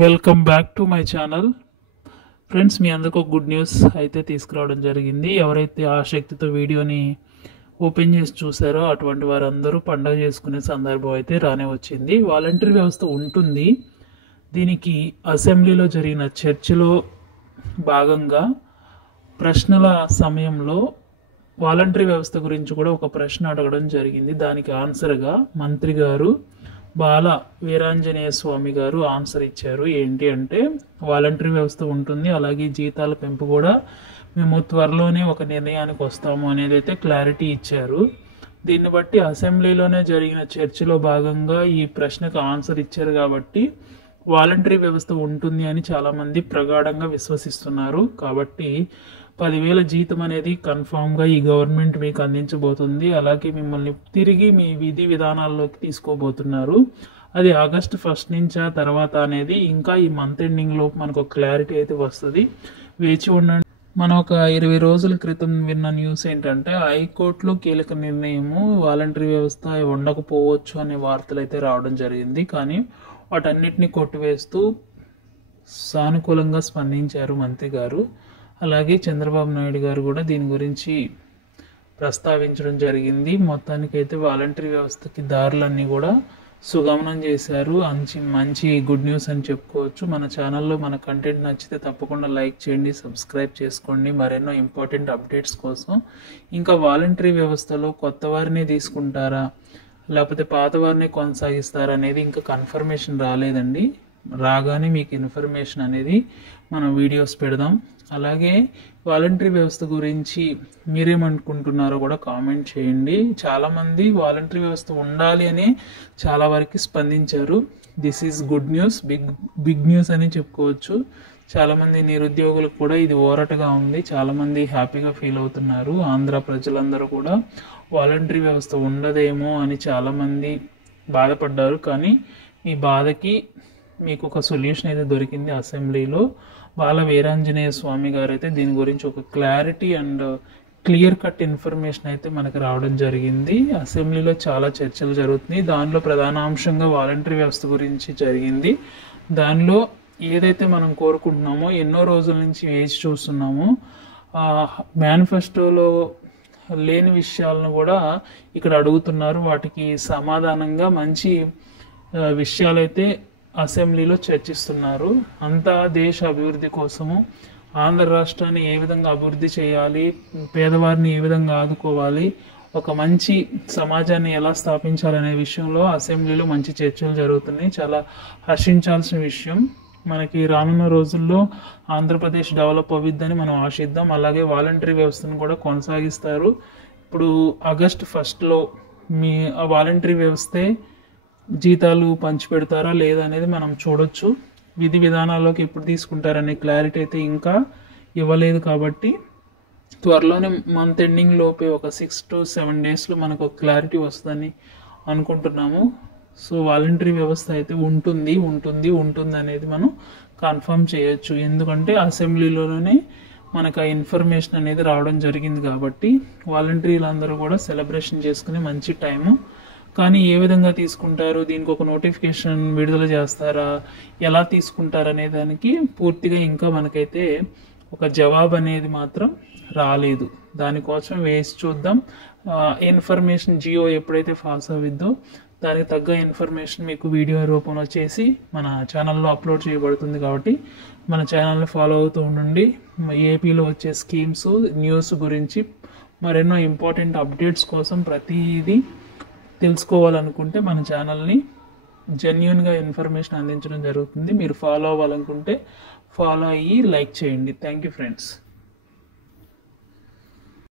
Welcome back to my channel friends. మీ అందరికీ ఒక గుడ్ న్యూస్ అయితే తీసుకురావడం జరిగింది. ఎవరైతే ఆసక్తితో వీడియోని ఓపెన్ చేసి చూసారో అటువంటి వారందరూ పండగ చేసుకునే సందర్భం అయితే రానే వచ్చింది. వాలంటరీ వ్యవస్థ ఉంటుంది. దీనికి అసెంబ్లీలో జరిగిన చర్చలో భాగంగా ప్రశ్నల సమయంలో వాలంటరీ వ్యవస్థ గురించి కూడా ఒక ప్రశ్న అడగడం జరిగింది. దానికి ఆన్సర్గా మంత్రి గారు బాల వీరాంజనేయ స్వామి గారు ఆన్సర్ ఇచ్చారు. ఏంటి అంటే వాలంటరీ వ్యవస్థ ఉంటుంది, అలాగే జీతాల పెంపు కూడా మేము త్వరలోనే ఒక నిర్ణయానికి వస్తాము అనేది అయితే క్లారిటీ ఇచ్చారు. దీన్ని బట్టి అసెంబ్లీలోనే జరిగిన చర్చలో భాగంగా ఈ ప్రశ్నకు ఆన్సర్ ఇచ్చారు కాబట్టి వాలంటరీ వ్యవస్థ ఉంటుంది అని చాలామంది ప్రగాఢంగా విశ్వసిస్తున్నారు. కాబట్టి 10,000 జీతం అనేది కన్ఫామ్గా ఈ గవర్నమెంట్ మీకు అందించబోతుంది. అలాగే మిమ్మల్ని తిరిగి మీ విధి విధానాల్లోకి తీసుకోబోతున్నారు. అది ఆగస్టు 1 నుంచా తర్వాత అనేది ఇంకా ఈ మంత్ ఎండింగ్లో మనకు ఒక క్లారిటీ అయితే వస్తుంది. వేచి ఉండండి. మనం ఒక 20 రోజుల క్రితం విన్న న్యూస్ ఏంటంటే హైకోర్టులో కీలక నిర్ణయము వాలంటరీ వ్యవస్థ ఉండకపోవచ్చు అనే వార్తలు అయితే రావడం జరిగింది. కానీ వాటన్నిటిని కొట్టివేస్తూ సానుకూలంగా స్పందించారు మంత్రి గారు. అలాగే చంద్రబాబు నాయుడు గారు కూడా దీని గురించి ప్రస్తావించడం జరిగింది. మొత్తానికైతే వాలంటరీ వ్యవస్థకి దారులన్నీ కూడా సుగమనం చేశారు. మంచి గుడ్ న్యూస్ అని చెప్పుకోవచ్చు. మన ఛానల్లో మన కంటెంట్ నచ్చితే తప్పకుండా లైక్ చేయండి, సబ్స్క్రైబ్ చేసుకోండి మరెన్నో ఇంపార్టెంట్ అప్డేట్స్ కోసం. ఇంకా వాలంటరీ వ్యవస్థలో కొత్త వారిని తీసుకుంటారా లేకపోతే పాత వారిని కొనసాగిస్తారా అనేది ఇంకా కన్ఫర్మేషన్ రాలేదండి. రాగానే మీకు ఇన్ఫర్మేషన్ అనేది మనం వీడియోస్ పెడదాం. అలాగే వాలంటరీ వ్యవస్థ గురించి మీరేమనుకుంటున్నారో కూడా కామెంట్ చేయండి. చాలామంది వాలంటరీ వ్యవస్థ ఉండాలి అని చాలా వరకు స్పందించారు. This is good news, big news అని చెప్పుకోవచ్చు. చాలామంది నిరుద్యోగులకు కూడా ఇది ఓరటగా ఉంది. చాలామంది హ్యాపీగా ఫీల్ అవుతున్నారు. ఆంధ్ర ప్రజలందరూ కూడా వాలంటరీ వ్యవస్థ ఉండదేమో అని చాలామంది బాధపడ్డారు. కానీ మీ బాధకి మీకు ఒక సొల్యూషన్ అయితే దొరికింది. అసెంబ్లీలో బాల వీరాంజనేయ స్వామి గారు అయితే దీని గురించి ఒక clarity and clear cut information అయితే మనకు రావడం జరిగింది. అసెంబ్లీలో చాలా చర్చలు జరుగుతున్నాయి. దానిలో ప్రధాన అంశంగా వాలంటరీ వ్యవస్థ గురించి జరిగింది. దానిలో ఏదైతే మనం కోరుకుంటున్నామో ఎన్నో రోజుల నుంచి వేచి చూస్తున్నామో మేనిఫెస్టోలో లేని విషయాలను కూడా ఇక్కడ అడుగుతున్నారు. వాటికి సమాధానంగా మంచి విషయాలైతే అసెంబ్లీలో చర్చిస్తున్నారు. అంతా దేశ అభివృద్ధి కోసము ఆంధ్ర రాష్ట్రాన్ని ఏ విధంగా అభివృద్ధి చేయాలి, పేదవారిని ఏ విధంగా ఆదుకోవాలి, ఒక మంచి సమాజాన్ని ఎలా స్థాపించాలనే విషయంలో అసెంబ్లీలో మంచి చర్చలు జరుగుతున్నాయి. చాలా హర్షించాల్సిన విషయం. మనకి రానున్న రోజుల్లో ఆంధ్రప్రదేశ్ డెవలప్ అవుద్దని మనం ఆశిద్దాం. అలాగే వాలంటరీ వ్యవస్థను కూడా కొనసాగిస్తారు. ఇప్పుడు ఆగస్టు 1లో మీ వాలంటరీ వ్యవస్థే జీతాలు పంచిపెడతారా లేదా అనేది మనం చూడొచ్చు. విధి విధానాల్లోకి ఎప్పుడు తీసుకుంటారనే క్లారిటీ అయితే ఇంకా ఇవ్వలేదు. కాబట్టి త్వరలోనే మంత్ ఎండింగ్ లోపే ఒక 6 to 7 డేస్లో మనకు ఒక క్లారిటీ వస్తుందని అనుకుంటున్నాము. సో వాలంటరీ వ్యవస్థ అయితే ఉంటుంది అనేది మనం కన్ఫర్మ్ చేయొచ్చు. ఎందుకంటే అసెంబ్లీలోనే మనకు ఆ ఇన్ఫర్మేషన్ అనేది రావడం జరిగింది. కాబట్టి వాలంటీర్లు అందరూ కూడా సెలబ్రేషన్ చేసుకునే మంచి టైము. కానీ ఏ విధంగా తీసుకుంటారు, దీనికి ఒక నోటిఫికేషన్ విడుదల చేస్తారా, ఎలా తీసుకుంటారు అనే దానికి పూర్తిగా ఇంకా మనకైతే ఒక జవాబు అనేది మాత్రం రాలేదు. దానికోసం వేసి చూద్దాం. ఇన్ఫర్మేషన్ జియో ఎప్పుడైతే పాస్ అవ్విద్దో దానికి తగ్గ ఇన్ఫర్మేషన్ మీకు వీడియో రూపంలో చేసి మన ఛానల్లో అప్లోడ్ చేయబడుతుంది. కాబట్టి మన ఛానల్ని ఫాలో అవుతూ ఉండండి. ఏపీలో వచ్చే స్కీమ్స్, న్యూస్ గురించి మరెన్నో ఇంపార్టెంట్ అప్డేట్స్ కోసం ప్రతిదీ తెలుసుకోవాలనుకుంటే మన ఛానల్ని జెన్యూన్గా ఇన్ఫర్మేషన్ అందించడం జరుగుతుంది. మీరు ఫాలో అవ్వాలనుకుంటే ఫాలో అయ్యి లైక్ చేయండి. Thank you friends.